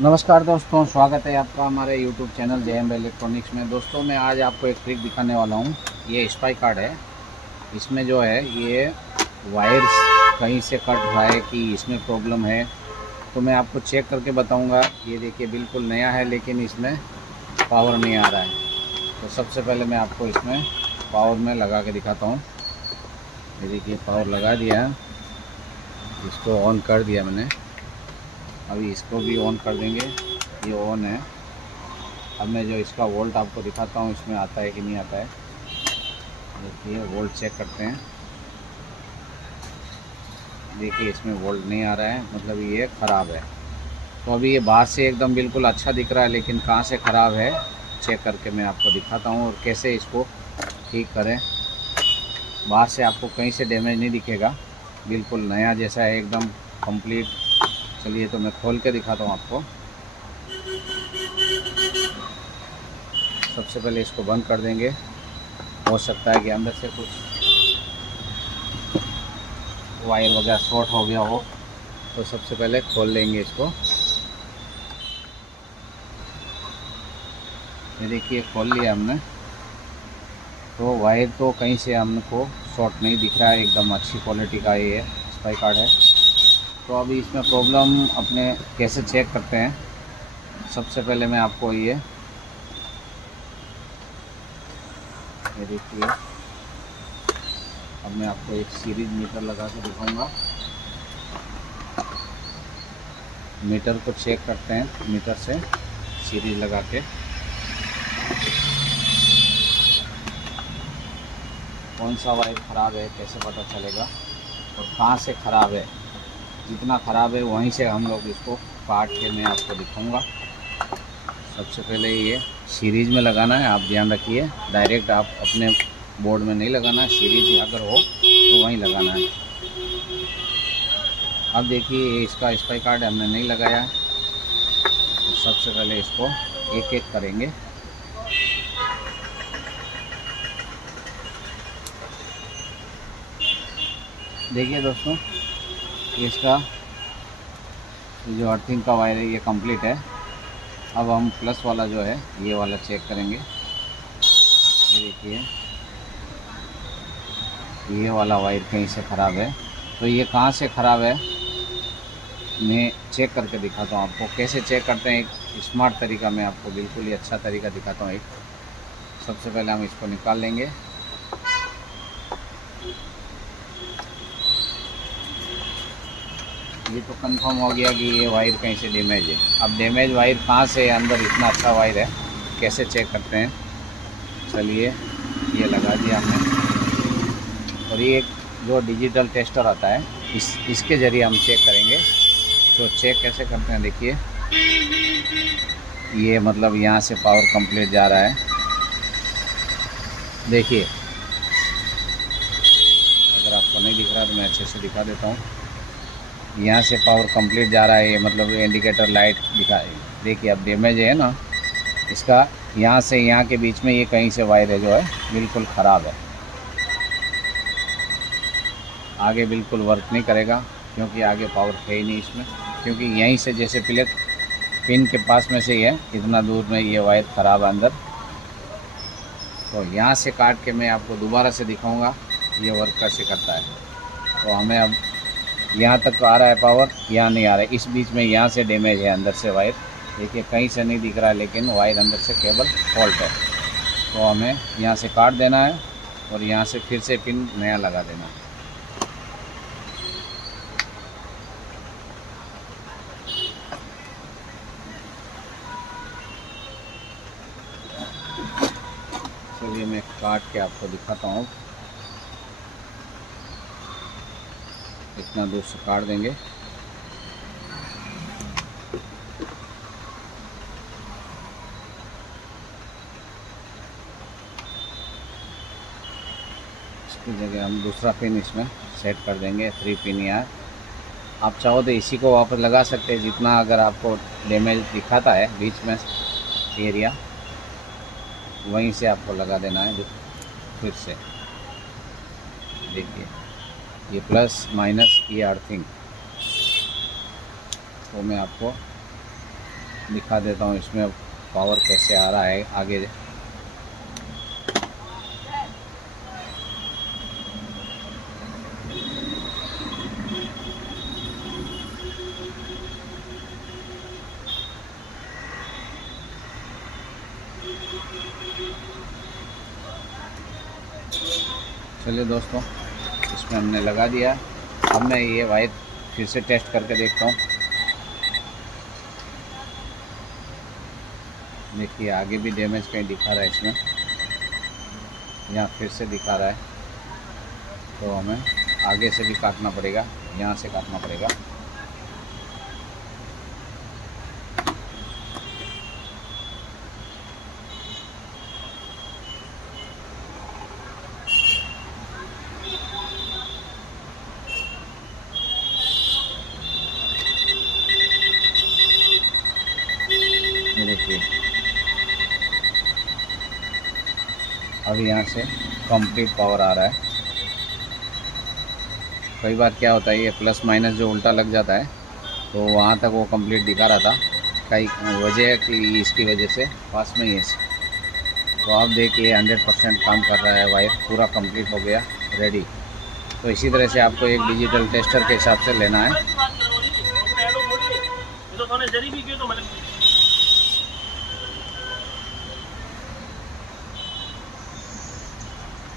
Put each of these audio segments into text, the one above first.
नमस्कार दोस्तों, स्वागत है आपका हमारे YouTube चैनल JM इलेक्ट्रॉनिक्स में। दोस्तों मैं आज आपको एक ट्रिक दिखाने वाला हूँ। ये स्पाई कार्ड है। इसमें जो है ये वायर्स कहीं से कट रहा है कि इसमें प्रॉब्लम है, तो मैं आपको चेक करके बताऊँगा। ये देखिए बिल्कुल नया है लेकिन इसमें पावर नहीं आ रहा है। तो सबसे पहले मैं आपको इसमें पावर में लगा के दिखाता हूँ। ये देखिए पावर लगा दिया है, इसको ऑन कर दिया मैंने। अभी इसको भी ऑन कर देंगे। ये ऑन है। अब मैं जो इसका वोल्ट आपको दिखाता हूँ इसमें आता है कि नहीं आता है। देखिए वोल्ट चेक करते हैं। देखिए इसमें वोल्ट नहीं आ रहा है, मतलब ये ख़राब है। तो अभी ये बाहर से एकदम बिल्कुल अच्छा दिख रहा है, लेकिन कहाँ से ख़राब है चेक करके मैं आपको दिखाता हूँ और कैसे इसको ठीक करें। बाहर से आपको कहीं से डैमेज नहीं दिखेगा, बिल्कुल नया जैसा है, एकदम कंप्लीट। चलिए तो मैं खोल के दिखाता हूँ आपको। सबसे पहले इसको बंद कर देंगे। हो सकता है कि अंदर से कुछ वायर वगैरह शॉर्ट हो गया हो, तो सबसे पहले खोल लेंगे इसको। ये देखिए खोल लिया हमने। तो वायर तो कहीं से हमको शॉर्ट नहीं दिख रहा है, एकदम अच्छी क्वालिटी का ये स्पाई कार्ड है। तो अभी इसमें प्रॉब्लम अपने कैसे चेक करते हैं। सबसे पहले मैं आपको ये देखिए, अब मैं आपको एक सीरीज मीटर लगा के दिखाऊंगा। मीटर को चेक करते हैं मीटर से सीरीज लगा के। कौन सा वायर ख़राब है कैसे पता चलेगा और कहाँ से ख़राब है। जितना ख़राब है वहीं से हम लोग इसको काट के मैं आपको दिखाऊंगा। सबसे पहले ये सीरीज में लगाना है, आप ध्यान रखिए। डायरेक्ट आप अपने बोर्ड में नहीं लगाना है, सीरीज अगर हो तो वहीं लगाना है। अब देखिए इसका स्पाई कार्ड हमने नहीं लगाया, तो सबसे पहले इसको एक एक करेंगे। देखिए दोस्तों, इसका जो अर्थिंग का वायर है ये कंप्लीट है। अब हम प्लस वाला जो है ये वाला चेक करेंगे। ये देखिए ये वाला वायर कहीं से ख़राब है। तो ये कहाँ से ख़राब है मैं चेक करके दिखाता हूँ आपको। कैसे चेक करते हैं, एक स्मार्ट तरीका मैं आपको बिल्कुल ही अच्छा तरीका दिखाता हूँ। एक सबसे पहले हम इसको निकाल लेंगे। ये तो कंफर्म हो गया कि ये वायर कहीं से डैमेज है। अब डैमेज वायर कहाँ से है, अंदर इतना अच्छा वायर है, कैसे चेक करते हैं। चलिए ये लगा दिया हमने। और ये एक जो डिजिटल टेस्टर आता है इसके ज़रिए हम चेक करेंगे। तो चेक कैसे करते हैं, देखिए ये मतलब यहाँ से पावर कंप्लीट जा रहा है। देखिए अगर आपको नहीं दिख रहा तो मैं अच्छे से दिखा देता हूँ। यहाँ से पावर कंप्लीट जा रहा है, ये मतलब इंडिकेटर लाइट दिखा। देखिए अब डैमेज है ना इसका, यहाँ से यहाँ के बीच में ये कहीं से वायर है जो है बिल्कुल ख़राब है। आगे बिल्कुल वर्क नहीं करेगा क्योंकि आगे पावर है ही नहीं इसमें, क्योंकि यहीं से जैसे प्लेट पिन के पास में से ही है, इतना दूर में ये वायर ख़राब है अंदर। तो यहाँ से काट के मैं आपको दोबारा से दिखाऊंगा ये वर्क कैसे करता है। तो हमें अब यहाँ तक आ रहा है पावर, यहाँ नहीं आ रहा है, इस बीच में यहाँ से डैमेज है अंदर से वायर। देखिए कहीं से नहीं दिख रहा है लेकिन वायर अंदर से केबल फॉल्ट है। तो हमें यहाँ से काट देना है और यहाँ से फिर से पिन नया लगा देना है। चलिए मैं काट के आपको दिखाता हूँ। इतना दूर से काट देंगे। इसकी जगह हम दूसरा पिन इसमें सेट कर देंगे, 3 पिन। यहाँ आप चाहो तो इसी को वापस लगा सकते हैं, जितना अगर आपको डैमेज दिखाता है बीच में एरिया वहीं से आपको लगा देना है फिर से। देखिए ये प्लस माइनस ये अर्थिंग। तो मैं आपको दिखा देता हूँ इसमें पावर कैसे आ रहा है आगे। चलिए दोस्तों, इसमें हमने लगा दिया। अब मैं ये वायर फिर से टेस्ट करके देखता हूँ। देखिए आगे भी डैमेज कहीं दिखा रहा है इसमें, यहाँ फिर से दिखा रहा है, तो हमें आगे से भी काटना पड़ेगा, यहाँ से काटना पड़ेगा। देखिए अब यहाँ से कंप्लीट पावर आ रहा है। कई बार क्या होता है, ये प्लस माइनस जो उल्टा लग जाता है, तो वहाँ तक वो कंप्लीट दिखा रहा था। कई वजह है कि इसकी वजह से पास में ही है। तो आप देखिए 100% काम कर रहा है, वायर पूरा कंप्लीट हो गया, रेडी। तो इसी तरह से आपको एक डिजिटल टेस्टर के हिसाब से लेना है।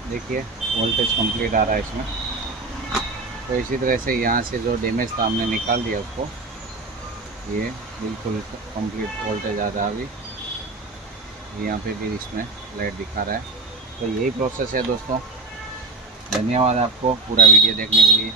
देखिए वोल्टेज कंप्लीट आ रहा है इसमें। तो इसी तरह से यहाँ से जो डैमेज था हमने निकाल दिया उसको, ये बिल्कुल कंप्लीट वोल्टेज आ रहा है अभी। यहाँ पे भी इसमें लाइट दिखा रहा है। तो यही प्रोसेस है दोस्तों। धन्यवाद आपको पूरा वीडियो देखने के लिए।